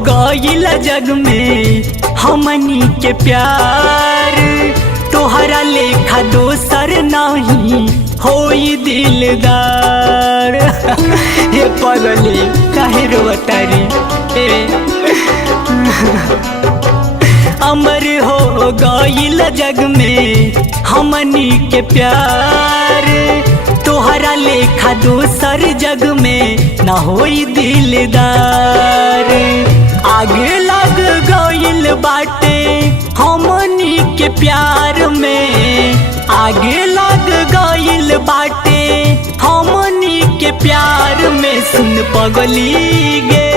गइल जग में हमनी के प्यार, तोहरा लेखा दोसर नहीं होई दिलदार। हे पगली काहे रोतारी अमर हो गइल जग में हमनी के प्यार, तोहरा लेखा दोसर जग में ना होई दिलदार। आगे लग गइल बाटे हमनी के प्यार में, आगे लग गइल बाटे हमनी के प्यार में। सुन पगली गे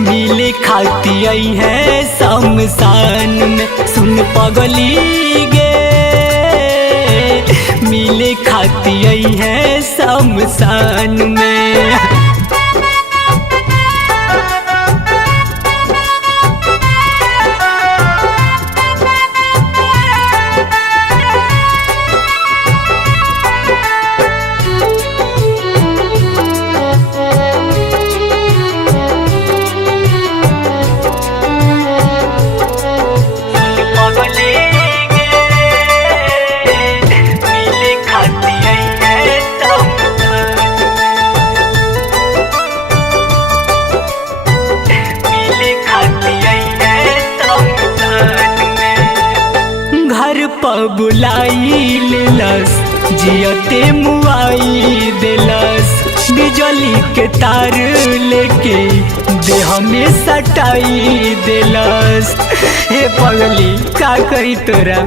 मिले खाती आई है शमशान में, सुन पगली गे मिले खाती आई है शमशान में। बुलाई लेलस जियते मुआई देलस, बिजली के तार लेके देह में सटाई देलस। हे पगली का करी तोरा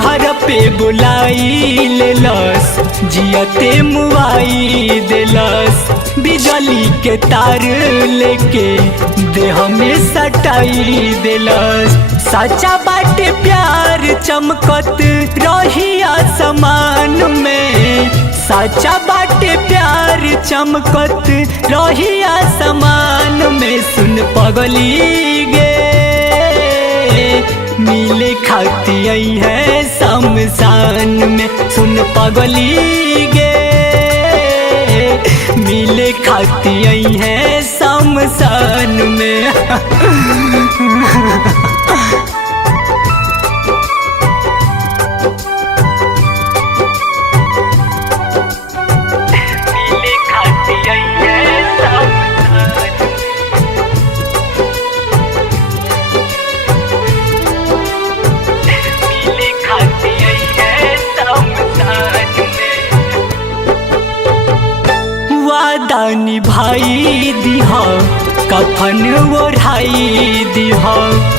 घर पे बुलाई लेलस जियते मुआई देलस, बिजली के तार लेके देह में सटाई देलस। सच्चा बाटे प्यार चमकत रही आसमान में, सच्चा बाटे प्यार चमकत रही आसमान में। सुन पगली गे मिले खाती आई है शमशान में, सुन पगली गे मिले खाती आई है शमशान में। दानी भाई दिह कफन ओढ़ाई दिह,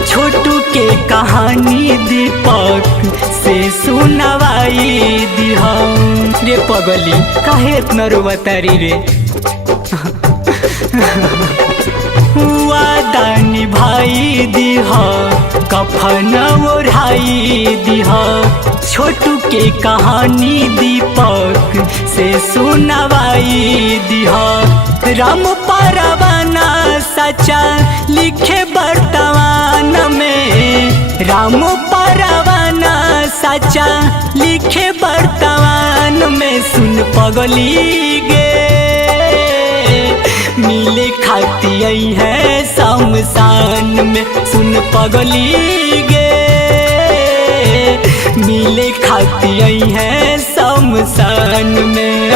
छोटू के कहानी दीपक से सुनवाई दिह। रे पगली काहे इतना रोवतारी रे दानी भाई दिह कफन ओढ़ाई दिह, छोटू के कहानी दीपक से सुनवाई दिह। राम परवाना सच्चा लिखे वर्तमान में, राम परवाना सच्चा लिखे वर्तमान में। सुन पगली गे मिले खाती आई है शमशान में, सुन पगली गे मिले खाती आई है शमशान में।